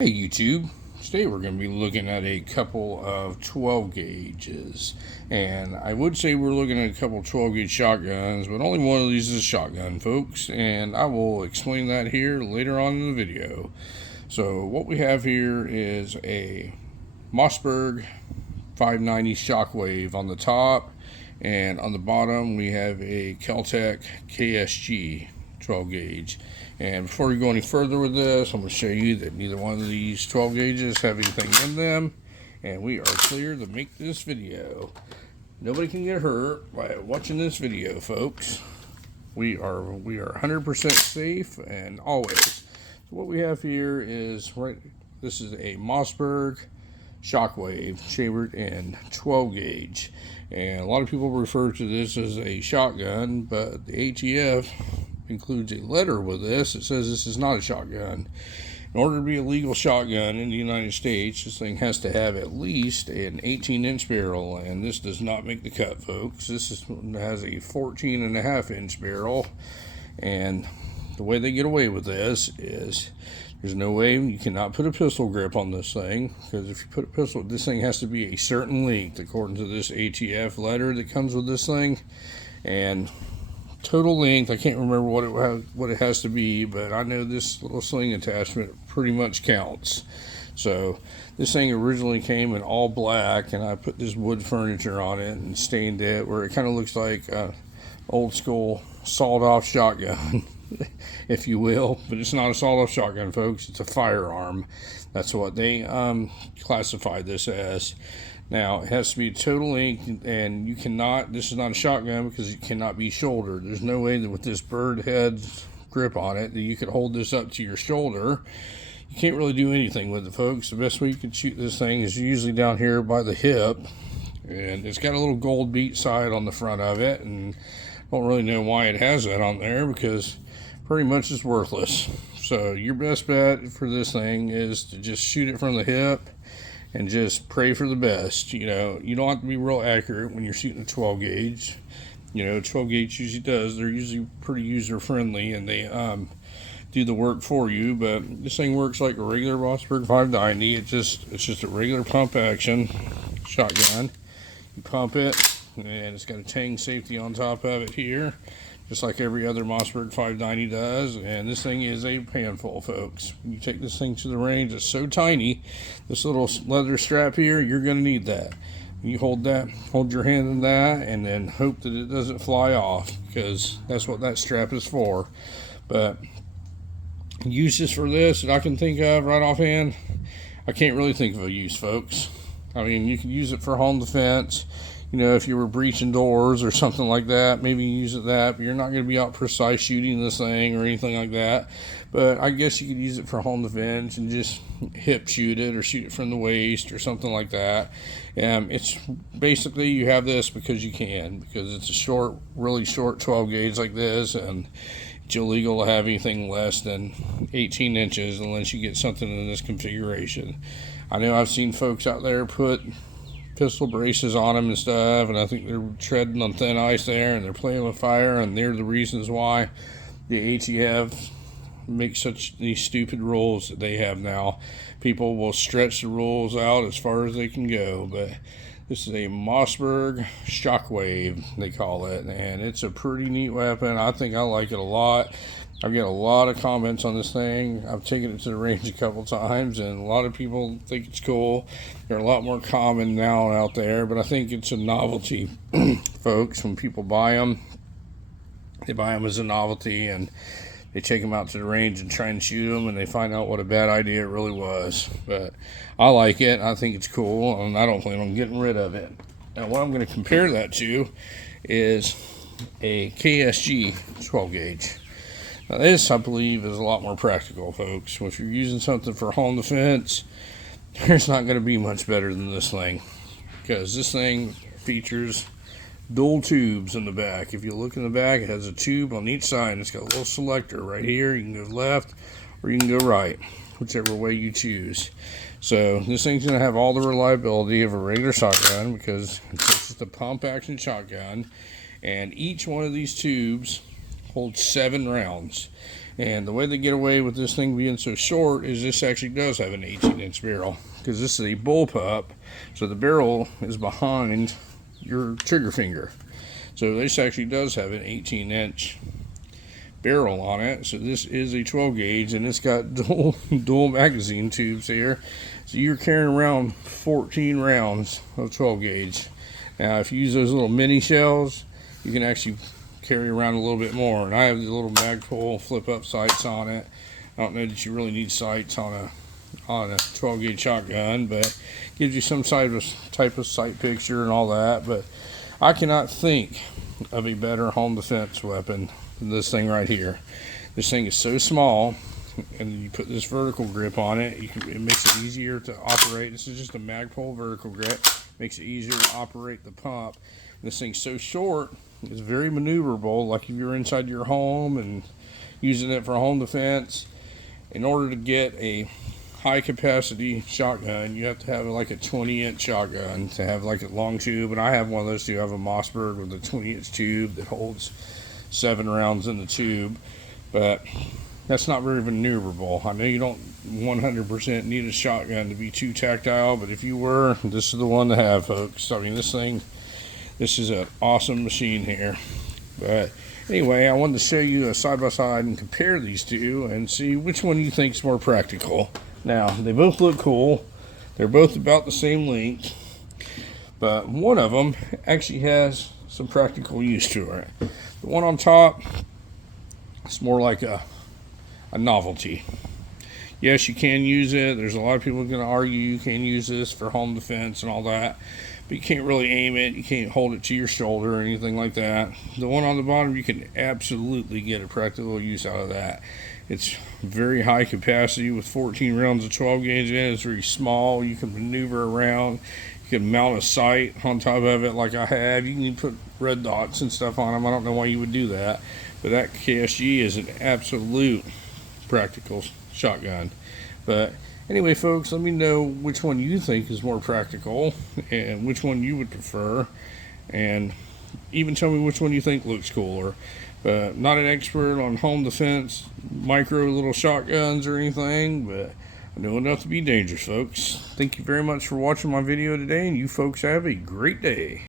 Hey YouTube, today we're going to be looking at a couple of 12 gauges, and I would say we're looking at a couple 12 gauge shotguns, but only one of these is a shotgun, folks, and I will explain that here later on in the video. So what we have here is a Mossberg 590 Shockwave on the top, and on the bottom we have a Keltec KSG 12 gauge. And before we go any further with this, I'm going to show you that neither one of these 12 gauges have anything in them, and we are clear to make this video. Nobody can get hurt by watching this video, folks. We are 100% safe and always. So what we have here is this is a Mossberg Shockwave chambered in 12 gauge, and a lot of people refer to this as a shotgun, but the ATF includes a letter with this that says this is not a shotgun. In order to be a legal shotgun in the United States, this thing has to have at least an 18-inch barrel, and this does not make the cut, folks. This has a 14.5-inch barrel, and the way they get away with this is there's no way you cannot put a pistol grip on this thing, because if you put a pistol, this thing has to be a certain length according to this ATF letter that comes with this thing. And total length, I can't remember what it has to be, but I know this little sling attachment pretty much counts. So this thing originally came in all black, and I put this wood furniture on it and stained it where it kind of looks like an old school sawed-off shotgun, if you will. But it's not a sawed-off shotgun, folks. It's a firearm. That's what they classify this as. Now, it has to be total length, and you cannot, this is not a shotgun because it cannot be shouldered. There's no way that with this bird head grip on it that you could hold this up to your shoulder. You can't really do anything with it, folks. The best way you can shoot this thing is usually down here by the hip, and it's got a little gold beat side on the front of it, and I don't really know why it has that on there because pretty much it's worthless. So your best bet for this thing is to just shoot it from the hip and just pray for the best. You know, you don't have to be real accurate when you're shooting a 12 gauge. You know, 12 gauge usually does. They're usually pretty user friendly, and they do the work for you. But this thing works like a regular Mossberg 590. It's just a regular pump action shotgun. You pump it, and it's got a Tang safety on top of it here, just like every other Mossberg 590 does. And this thing is a handful, folks. When you take this thing to the range, it's so tiny. This little leather strap here, you're going to need that. You hold your hand in that, and then hope that it doesn't fly off, because that's what that strap is for. But uses for this that I can think of right offhand, I can't really think of a use, folks. I mean, you can use it for home defense. You know, if you were breaching doors or something like that, maybe use it that, but you're not going to be out precise shooting this thing or anything like that. But I guess you could use it for home defense and just hip shoot it or shoot it from the waist or something like that. It's basically, you have this because you can, because it's a short, really short 12 gauge like this, and it's illegal to have anything less than 18 inches unless you get something in this configuration. I know I've seen folks out there put pistol braces on them and stuff, and I think they're treading on thin ice there, and they're playing with fire, and they're the reasons why the ATF makes such these stupid rules that they have now. People will stretch the rules out as far as they can go, but this is a Mossberg Shockwave, they call it, and it's a pretty neat weapon. I think I like it a lot. I've got a lot of comments on this thing. I've taken it to the range a couple times, and a lot of people think it's cool. They're a lot more common now out there, but I think it's a novelty, folks. When people buy them, they buy them as a novelty, and they take them out to the range and try and shoot them, and they find out what a bad idea it really was. But I like it. I think it's cool, and I don't plan on getting rid of it. Now, what I'm going to compare that to is a KSG 12 gauge. Now this, I believe, is a lot more practical, folks. If you're using something for home defense, there's not going to be much better than this thing, because this thing features dual tubes in the back. If you look in the back, it has a tube on each side. It's got a little selector right here. You can go left or you can go right, whichever way you choose. So this thing's going to have all the reliability of a regular shotgun, because it's just a pump action shotgun, and each one of these tubes holds 7 rounds. And the way they get away with this thing being so short is this actually does have an 18-inch barrel, because this is a bullpup, so the barrel is behind your trigger finger. So this actually does have an 18-inch barrel on it. So this is a 12 gauge, and it's got dual magazine tubes here. So you're carrying around 14 rounds of 12 gauge. Now if you use those little mini shells, you can actually carry around a little bit more. And I have the little Magpul flip up sights on it. I don't know that you really need sights on a 12 gauge shotgun, but it gives you some type of sight picture and all that. But I cannot think of a better home defense weapon than this thing right here. This thing is so small, and you put this vertical grip on it, it makes it easier to operate. This is just a Magpul vertical grip, makes it easier to operate the pump. And this thing's so short, it's very maneuverable. Like if you're inside your home and using it for home defense, in order to get a high capacity shotgun, you have to have like a 20-inch shotgun to have like a long tube. And I have one of those too. I have a Mossberg with a 20-inch tube that holds 7 rounds in the tube, but that's not very maneuverable. I know you don't 100% need a shotgun to be too tactile, but if you were, this is the one to have, folks. I mean, this is an awesome machine here. But anyway, I wanted to show you a side-by-side and compare these two and see which one you think is more practical. Now, they both look cool. They're both about the same length, but one of them actually has some practical use to it. The one on top, it's more like a novelty. Yes, you can use it. There's a lot of people going to argue you can use this for home defense and all that, but you can't really aim it. You can't hold it to your shoulder or anything like that. The one on the bottom, you can absolutely get a practical use out of that. It's very high capacity with 14 rounds of 12 gauge in it. It's very small. You can maneuver around. You can mount a sight on top of it like I have. You can put red dots and stuff on them. I don't know why you would do that, but that KSG is an absolute practical shotgun. But anyway, folks, let me know which one you think is more practical and which one you would prefer, and even tell me which one you think looks cooler. Not an expert on home defense, micro little shotguns or anything, but I know enough to be dangerous, folks. Thank you very much for watching my video today, and you folks have a great day.